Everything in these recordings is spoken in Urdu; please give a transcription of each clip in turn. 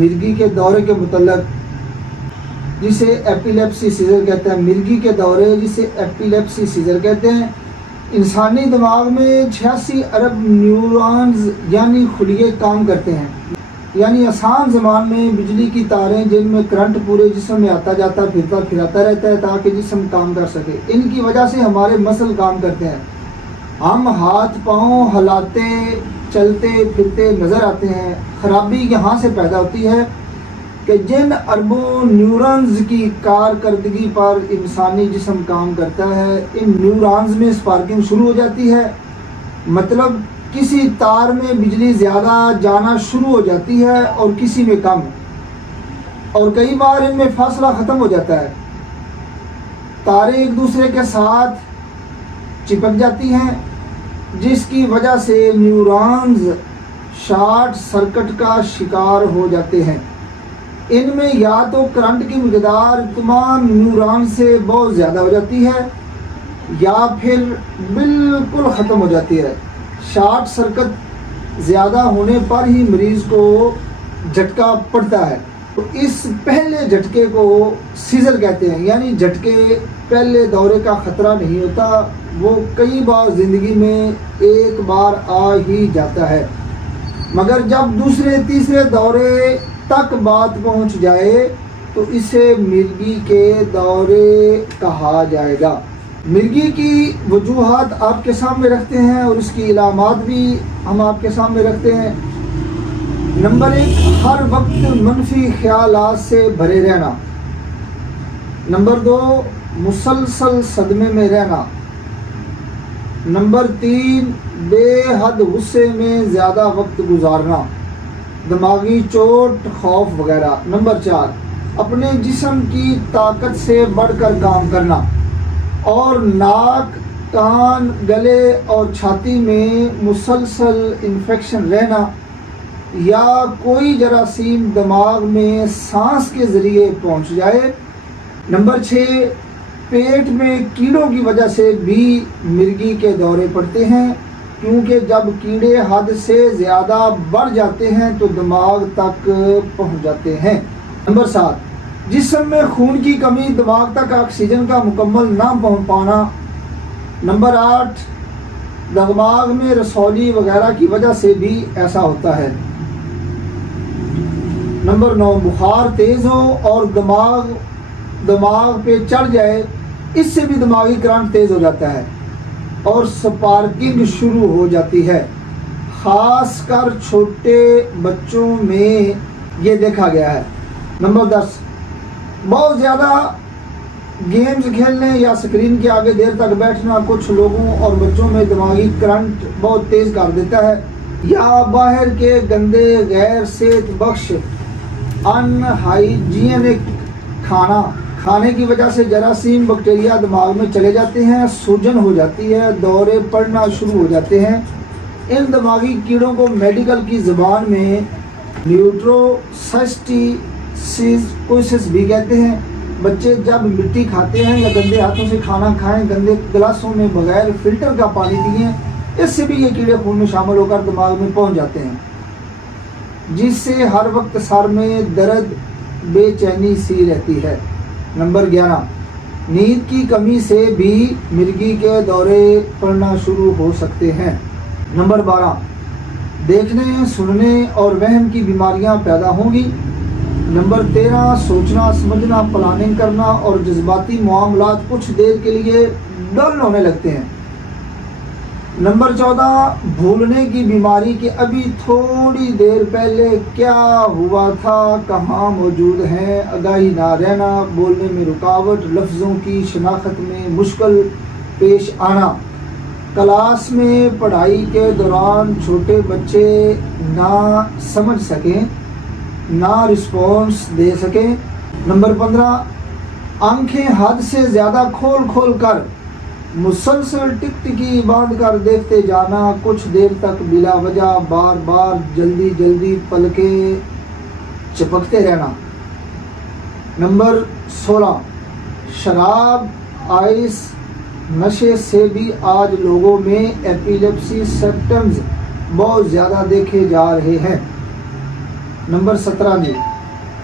مرگی کے دورے کے متعلق، جسے ایپیلیپسی سیزر کہتے ہیں، مرگی کے دورے جسے ایپیلیپسی سیزر کہتے ہیں، انسانی دماغ میں 86 ارب نیورونز یعنی خلیے کام کرتے ہیں، یعنی آسان زبان میں بجلی کی تاریں جن میں کرنٹ پورے جسم میں آتا جاتا پھراتا رہتا ہے تاکہ جسم کام کر سکے۔ ان کی وجہ سے ہمارے مسل کام کرتے ہیں، ہم ہاتھ پاؤں ہلاتے چلتے پھرتے نظر آتے ہیں۔ خرابی یہاں سے پیدا ہوتی ہے کہ جن اربوں نیورونز کی کارکردگی پر انسانی جسم کام کرتا ہے، ان نیورونز میں اسپارکنگ شروع ہو جاتی ہے، مطلب کسی تار میں بجلی زیادہ جانا شروع ہو جاتی ہے اور کسی میں کم، اور کئی بار ان میں فاصلہ ختم ہو جاتا ہے، تاریں ایک دوسرے کے ساتھ چپک جاتی ہیں، جس کی وجہ سے نیورونز شارٹ سرکٹ کا شکار ہو جاتے ہیں۔ ان میں یا تو کرنٹ کی مقدار تمام نیورون سے بہت زیادہ ہو جاتی ہے یا پھر بالکل ختم ہو جاتی ہے۔ شارٹ سرکٹ زیادہ ہونے پر ہی مریض کو جھٹکا پڑتا ہے، تو اس پہلے جھٹکے کو سیزر کہتے ہیں، یعنی جھٹکے پہلے دورے کا خطرہ نہیں ہوتا، وہ کئی بار زندگی میں ایک بار آ ہی جاتا ہے، مگر جب دوسرے تیسرے دورے تک بات پہنچ جائے تو اسے مرگی کے دورے کہا جائے گا۔ مرگی کی وجوہات آپ کے سامنے رکھتے ہیں اور اس کی علامات بھی ہم آپ کے سامنے رکھتے ہیں۔ نمبر 1، ہر وقت منفی خیالات سے بھرے رہنا۔ نمبر 2، مسلسل صدمے میں رہنا۔ نمبر 3، بے حد غصے میں زیادہ وقت گزارنا، دماغی چوٹ، خوف وغیرہ۔ نمبر 4، اپنے جسم کی طاقت سے بڑھ کر کام کرنا، اور ناک، کان، گلے اور چھاتی میں مسلسل انفیکشن رہنا، یا کوئی جراثیم دماغ میں سانس کے ذریعے پہنچ جائے۔ نمبر 6، پیٹ میں کیڑوں کی وجہ سے بھی مرگی کے دورے پڑتے ہیں، کیونکہ جب کیڑے حد سے زیادہ بڑھ جاتے ہیں تو دماغ تک پہنچ جاتے ہیں۔ نمبر 7، جسم میں خون کی کمی، دماغ تک آکسیجن کا مکمل نہ پہنچ پانا۔ نمبر 8، دماغ میں رسولی وغیرہ کی وجہ سے بھی ایسا ہوتا ہے۔ نمبر 9، بخار تیز ہو اور دماغ پہ چڑھ جائے، اس سے بھی دماغی کرنٹ تیز ہو جاتا ہے اور سپارکنگ شروع ہو جاتی ہے، خاص کر چھوٹے بچوں میں یہ دیکھا گیا ہے۔ نمبر 10، بہت زیادہ گیمز کھیلنے یا اسکرین کے آگے دیر تک بیٹھنا کچھ لوگوں اور بچوں میں دماغی کرنٹ بہت تیز کر دیتا ہے، یا باہر کے گندے غیر صحت بخش ان ہائیجینک کھانے کی وجہ سے جراثیم بیکٹیریا دماغ میں چلے جاتے ہیں، سوجن ہو جاتی ہے، دورے پڑنا شروع ہو جاتے ہیں۔ ان دماغی کیڑوں کو میڈیکل کی زبان میں نیوٹروسسٹیسس بھی کہتے ہیں۔ بچے جب مٹی کھاتے ہیں یا گندے ہاتھوں سے کھانا کھائیں، گندے گلاسوں میں بغیر فلٹر کا پانی پئیں، اس سے بھی یہ کیڑے خون میں شامل ہو کر دماغ میں پہنچ جاتے ہیں، جس سے ہر وقت سر میں درد، بے چینی سی رہتی ہے۔ نمبر 11، نیند کی کمی سے بھی مرگی کے دورے پڑنا شروع ہو سکتے ہیں۔ نمبر 12، دیکھنے، سننے اور وہم کی بیماریاں پیدا ہوں گی۔ نمبر 13، سوچنا، سمجھنا، پلاننگ کرنا اور جذباتی معاملات کچھ دیر کے لیے ڈل ہونے لگتے ہیں۔ نمبر 14، بھولنے کی بیماری کہ ابھی تھوڑی دیر پہلے کیا ہوا تھا، کہاں موجود ہیں، آگاہی نہ رہنا، بولنے میں رکاوٹ، لفظوں کی شناخت میں مشکل پیش آنا، کلاس میں پڑھائی کے دوران چھوٹے بچے نہ سمجھ سکیں، نہ رسپانس دے سکیں۔ نمبر 15، آنکھیں حد سے زیادہ کھول کر مسلسل ٹکٹکی باندھ کر دیکھتے جانا، کچھ دیر تک بلا وجہ بار بار جلدی پلکیں چپکتے رہنا۔ نمبر 16، شراب، آئس، نشے سے بھی آج لوگوں میں ایپیلیپسی سمپٹمز بہت زیادہ دیکھے جا رہے ہیں۔ نمبر 17 جی،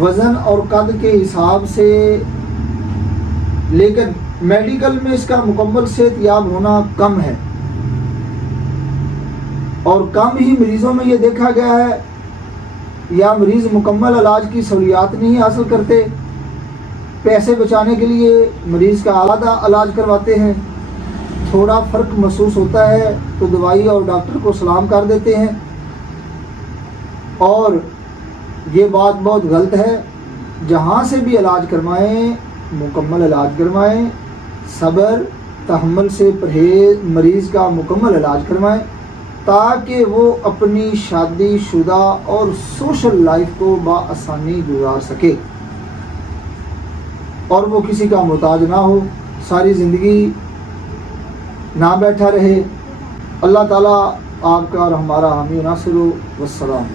وزن اور قد کے حساب سے، لیکن میڈیکل میں اس کا مکمل صحت یاب ہونا کم ہے، اور کم ہی مریضوں میں یہ دیکھا گیا ہے یا مریض مکمل علاج کی سہولیات نہیں حاصل کرتے، پیسے بچانے کے لیے مریض کا اعلیٰ علاج کرواتے ہیں، تھوڑا فرق محسوس ہوتا ہے تو دوائی اور ڈاکٹر کو سلام کر دیتے ہیں، اور یہ بات بہت غلط ہے۔ جہاں سے بھی علاج کروائیں مکمل علاج کروائیں، صبر تحمل سے پرہیز، مریض کا مکمل علاج کروائیں تاکہ وہ اپنی شادی شدہ اور سوشل لائف کو بآسانی گزار سکے اور وہ کسی کا محتاج نہ ہو، ساری زندگی نہ بیٹھا رہے۔ اللہ تعالیٰ آپ کا اور ہمارا حامی و ناصر ہو۔ والسلام۔